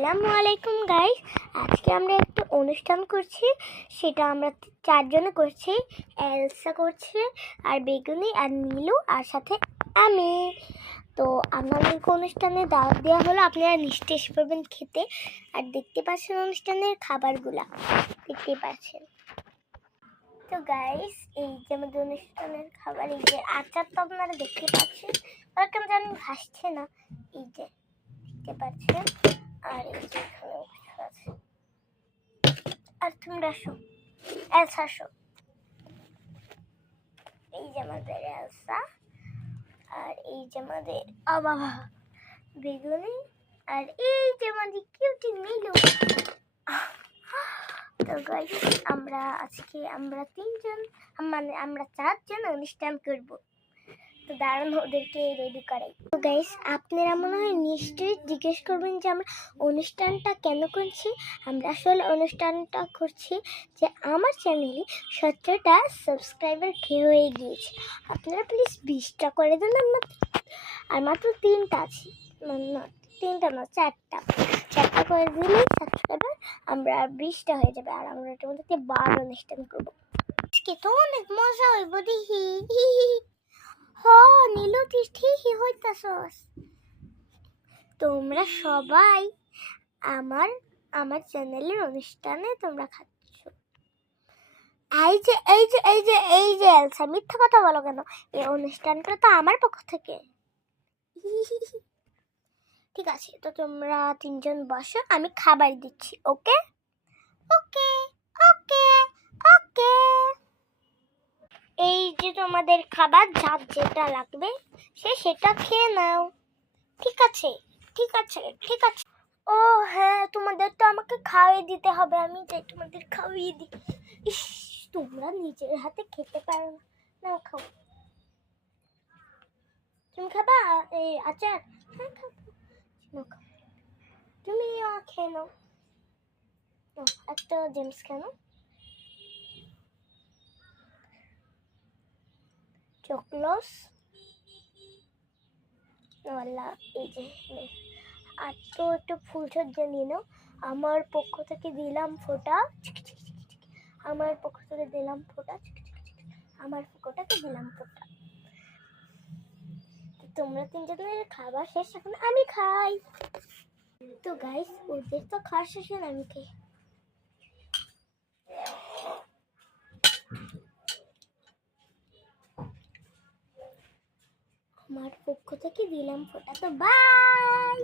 আসসালামু আলাইকুম গাইস। আজকে আমরা একটা অনুষ্ঠান করছি, সেটা আমরা চারজনে করছি। এলসা করছে, আর বেগুনি, আর নীলু, আর সাথে আমি। তো আমাদেরকে অনুষ্ঠানে দাওয়াত দেওয়া হলো, আপনারা নিশ্চয়ই এসে পড়বেন খেতে। আর দেখতে পাচ্ছেন অনুষ্ঠানের খাবারগুলা, দেখতে পাচ্ছেন। তো গাইস, এই যে আমাদের অনুষ্ঠানের খাবার, এই যে আচার তো আপনারা দেখতে পাচ্ছেন, আর কেন জানি ভাসছে না, এই যে দেখতে পাচ্ছেন। আর এই যে এখানে আছে, আর তোমরা আসো, এলসা আসো। এই যে আমাদের এলসা, আর এই যে আমাদের বাবা বেগুনি, আর এই যে আমাদের কিউটি নীলু। তো গাইস, আমরা তিনজন, মানে আমরা চারজন অনুষ্ঠান করব। তো দাঁড়ান ওদেরকে রেডি করাই। তো গাইস, আপনারা মনে হয় নিশ্চয়ই জিজ্ঞেস করবেন যে আমরা অনুষ্ঠানটা কেন করছি। আমরা আসলে অনুষ্ঠানটা করছি যে আমার চ্যানেলে 17টা সাবস্ক্রাইবার খেয়ে হয়ে গিয়েছে। আপনারা প্লিজ 20টা করে দেন। আর মাত্র 3টা আছে, না 3টা না, 4টা করে দিলেই সাবস্ক্রাইবার আমরা 20টা হয়ে যাবে। আর আমরা এটার মধ্যে 12 অনুষ্ঠান করবো। আজকে তো অনেক মজা হইব দেখি। নীলু তুই ঠিকই হইতাছস। তোমরা সবাই আমার আমার চ্যানেলের অনুষ্ঠানে তোমরা খাচ্ছ। এই যে এলসা, মিথ্যা কথা বলো কেন? এই অনুষ্ঠানটা তো আমার পক্ষ থেকে। ঠিক আছে, তো তোমরা তিনজন বসো, আমি খাবার দিচ্ছি। ওকে ওকে ওকে ওকে। এই যে তোমাদের খাবার, যার যেটা লাগবে সেটা খেয়ে নাও। ঠিক আছে ঠিক আছে ঠিক আছে। ও হ্যাঁ, তোমাদের তো আমাকে খাওয়িয়ে দিতে হবে। আমি যাই তোমাদের খাওয়িয়ে দিই। ইস, তোমরা নিজের হাতে খেতে পারো না। নাও খাও। তুমি খাবা এই আচার? হ্যাঁ খাও, খাও। তুমি খেয়ে নাও। একটা জেমস কেন চকলস ওয়ালা, এই যে আর তো একটু ফুলসজ্জা নিয়ে নাও। আমার পক্ষ থেকে দিলাম ফোঁটা, আমার পক্ষ থেকে দিলাম ফোঁটা, আমার ফোঁটাকে দিলাম ফোঁটা। তোমরা তিনজনের খাবার শেষ, এখন আমি খাই। তো গাইস, ওদের তো খাওয়া শেষ, আমি খাই। আমার পক্ষ থেকে দিলাম ফোঁটা। তো বাই।